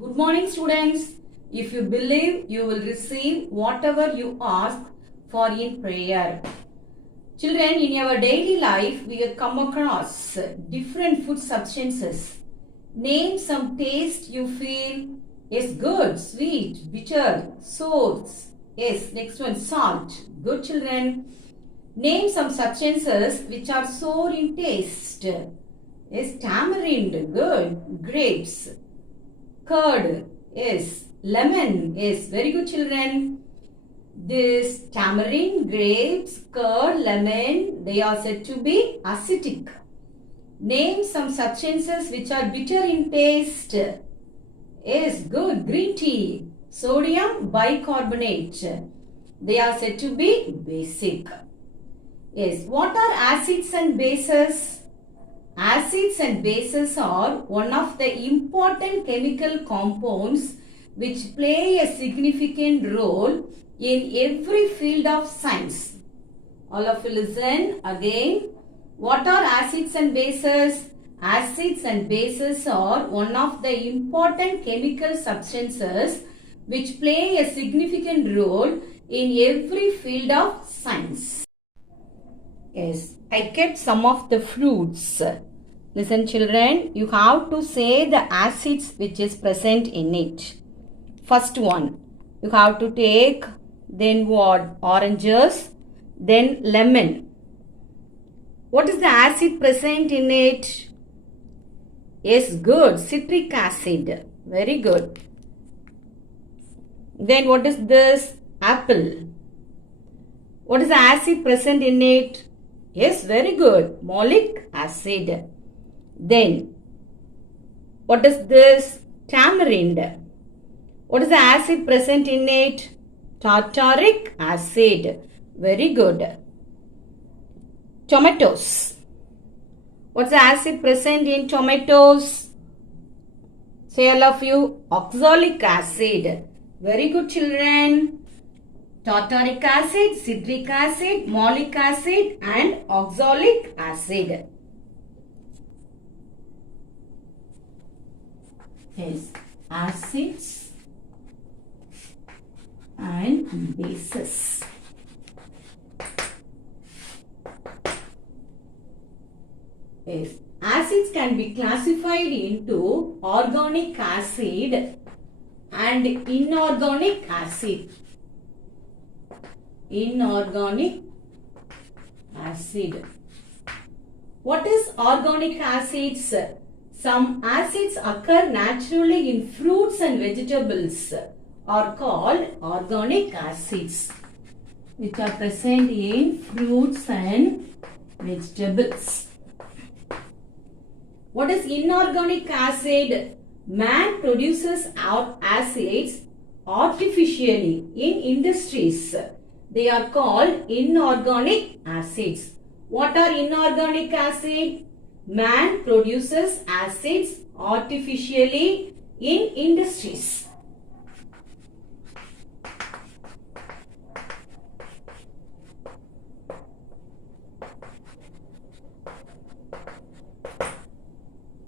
Good morning, students. If you believe, you will receive whatever you ask for in prayer. Children, in our daily life, we have come across different food substances. Name some taste you feel is good, sweet, bitter, sour. Yes, next one, salt. Good, children. Name some substances which are sour in taste. Yes, tamarind. Good. Grapes. Curd. Yes. Lemon. Yes. Very good, children. This tamarind, grapes, curd, lemon, they are said to be acidic. Name some substances which are bitter in taste. Yes, good. Green tea. Sodium bicarbonate. They are said to be basic. Yes. What are acids and bases? Acids and bases are one of the important chemical compounds which play a significant role in every field of science. All of you listen again. What are acids and bases? Acids and bases are one of the important chemical substances which play a significant role in every field of science. Yes, I kept some of the fruits. Listen, children, you have to say the acids which is present in it. First one, you have to take, then what? Oranges, then lemon. What is the acid present in it? Yes, good. Citric acid. Very good. Then what is this? Apple. What is the acid present in it? Yes, very good. Malic acid. Then, what is this? Tamarind. What is the acid present in it? Tartaric acid. Very good. Tomatoes. What's the acid present in tomatoes? Say all of you. Oxalic acid. Very good, children. Tartaric acid, citric acid, malic acid and oxalic acid. Yes, acids and bases. Yes, acids can be classified into organic acid and inorganic acid. Inorganic acid. What is organic acids? Some acids occur naturally in fruits and vegetables are called organic acids, which are present in fruits and vegetables. What is inorganic acid? Man produces acids artificially in industries. They are called inorganic acids. What are inorganic acids? Man produces acids artificially in industries.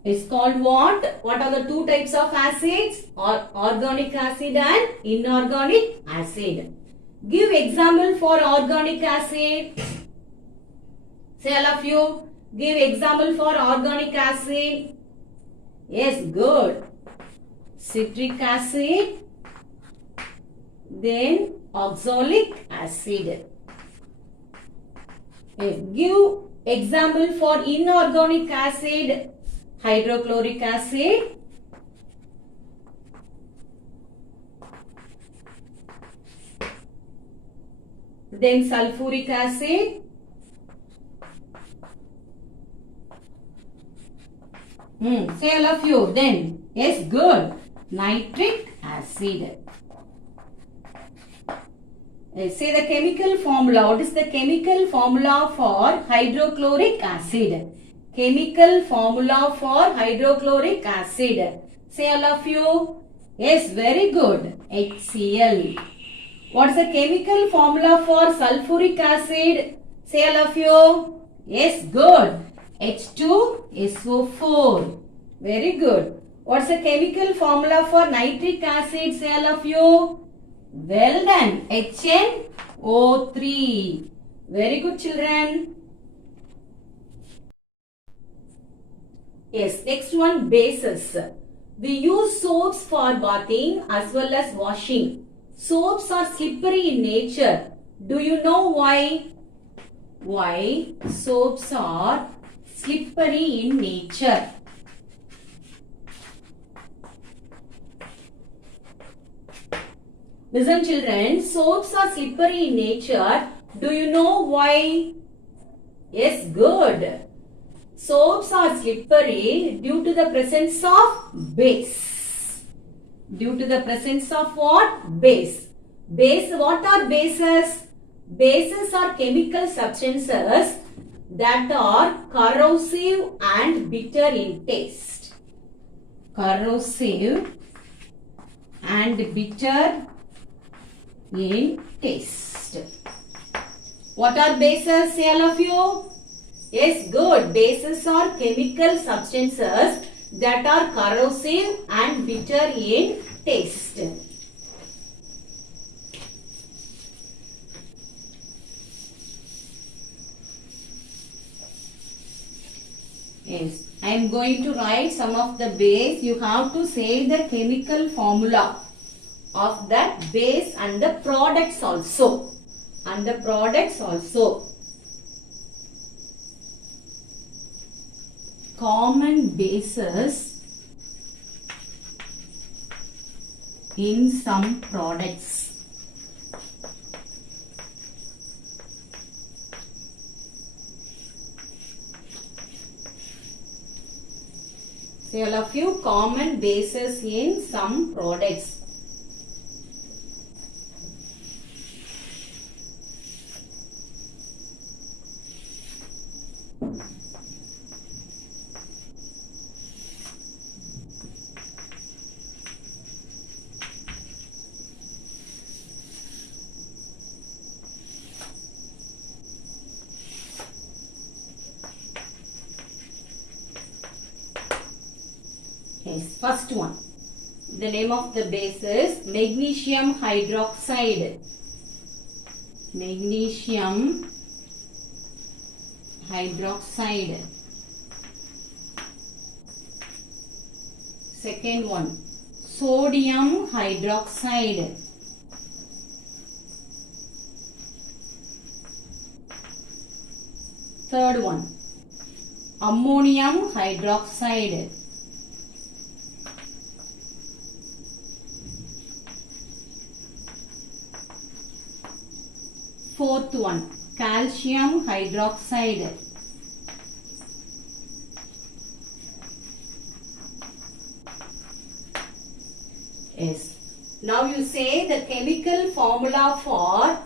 It's called what? What are the two types of acids? Organic acid and inorganic acid. Give example for organic acid. Say all of you. Give example for organic acid. Yes, good. Citric acid. Then oxalic acid. Yes, give example for inorganic acid. Hydrochloric acid. Then sulfuric acid. Say all of you. Then, yes, good. Nitric acid. Say the chemical formula. What is the chemical formula for hydrochloric acid? Chemical formula for hydrochloric acid. Say all of you. Yes, very good. HCl. What's the chemical formula for sulfuric acid? Say all of you. Yes, good. H2SO4. Very good. What's the chemical formula for nitric acid? Say all of you. Well done. HNO3. Very good, children. Yes, next one, bases. We use soaps for bathing as well as washing. Soaps are slippery in nature. Do you know why? Why soaps are slippery in nature? Listen children, soaps are slippery in nature. Do you know why? Yes, good. Soaps are slippery due to the presence of base. Due to the presence of what? Base. Base, what are bases? Bases are chemical substances that are corrosive and bitter in taste. Corrosive and bitter in taste. What are bases, say all of you? Yes, good. Bases are chemical substances that are corrosive and bitter in taste. Yes, I am going to write some of the base. You have to say the chemical formula of that base and the products also. And the products also. Common bases in some products. Say all of you, common bases in some products. Yes, first one. The name of the base is magnesium hydroxide. Magnesium hydroxide. Second one, sodium hydroxide. Third one, ammonium hydroxide. Fourth one, calcium hydroxide. Yes. Now you say the chemical formula for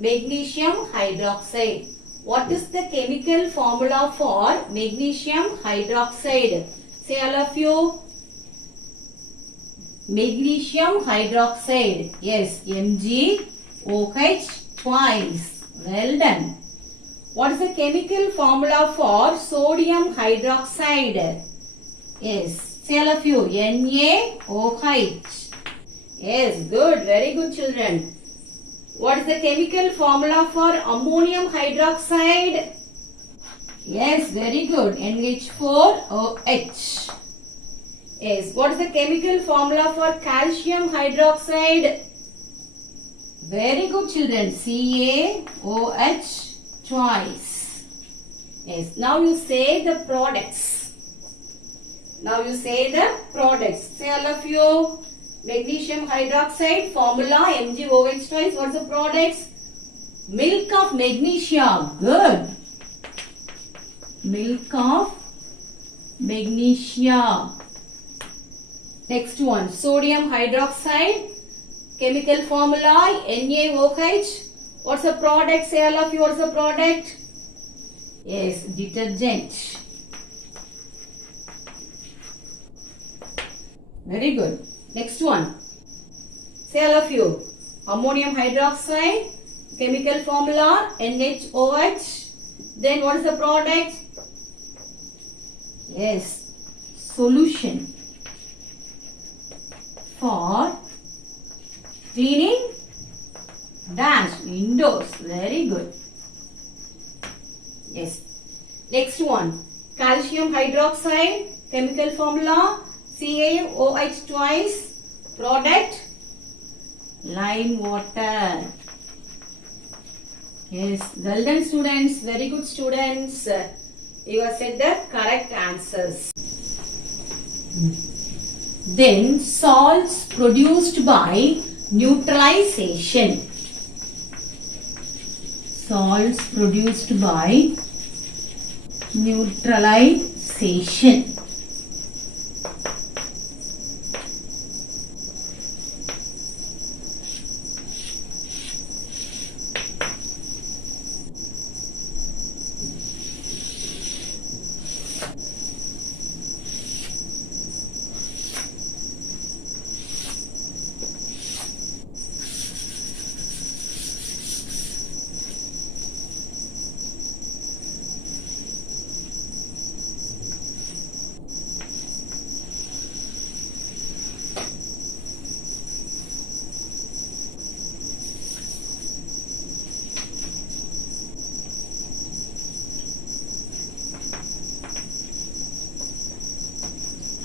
magnesium hydroxide. What is the chemical formula for magnesium hydroxide? Say all of you. Magnesium hydroxide. Yes, MgOH twice. Well done. What is the chemical formula for sodium hydroxide? Yes, say all of you. NaOH. Yes, good. Very good, children. What is the chemical formula for ammonium hydroxide? Yes, very good. NH4OH. Yes, what is the chemical formula for calcium hydroxide? Very good, children. CaOH twice. Yes, now you say the products. Now you say the products. Say all of you. Magnesium hydroxide formula MgOH twice. What's the products? Milk of magnesia. Good. Milk of magnesia. Next one, sodium hydroxide. Chemical formula NaOH. What's the product? Say all of you, what's the product? Yes, detergent. Very good. Next one. Say all of you. Ammonium hydroxide. Chemical formula NaOH. Then what is the product? Yes, solution for cleaning dash windows. Very good. Yes. Next one. Calcium hydroxide. Chemical formula. CaOH twice. Product. Lime water. Yes. Well done, students. Very good, students. You have said the correct answers. Then salts produced by neutralization. Salts produced by neutralization.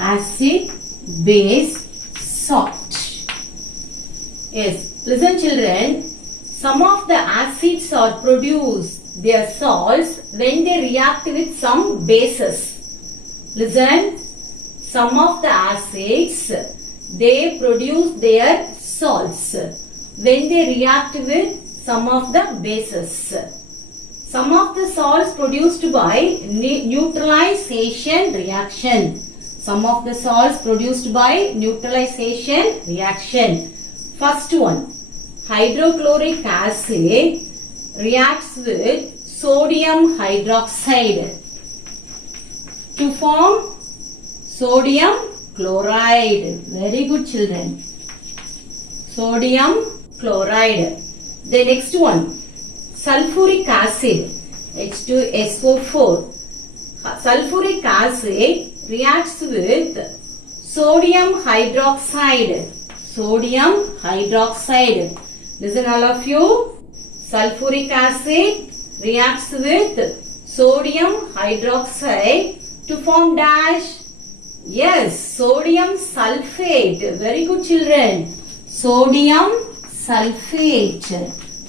Acid, base, salt. Yes, listen children, some of the acids are produced, their salts, when they react with some bases. Listen, some of the acids, they produce their salts when they react with some of the bases. Some of the salts produced by neutralization reaction. Some of the salts produced by neutralization reaction. First one, hydrochloric acid reacts with sodium hydroxide to form sodium chloride. Very good children. Sodium chloride. The next one, sulfuric acid H2SO4. Sulfuric acid reacts with sodium hydroxide. Sodium hydroxide. Listen all of you. Sulfuric acid reacts with sodium hydroxide to form dash. Yes, sodium sulfate. Very good children. Sodium sulfate.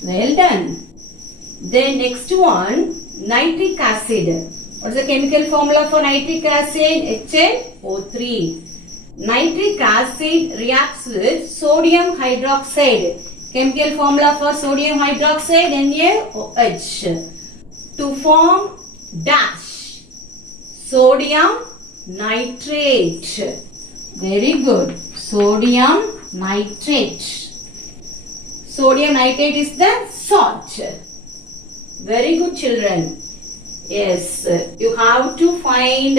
Well done. Then next one, nitric acid. What is the chemical formula for nitric acid? HNO3. Nitric acid reacts with sodium hydroxide. Chemical formula for sodium hydroxide NaOH to form dash. Sodium nitrate. Very good. Sodium nitrate. Sodium nitrate is the salt. Very good children. Yes, you have to find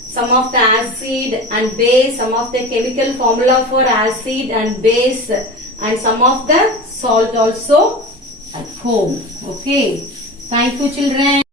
some of the acid and base, some of the chemical formula for acid and base, and some of the salt also at home. Okay. Thank you children.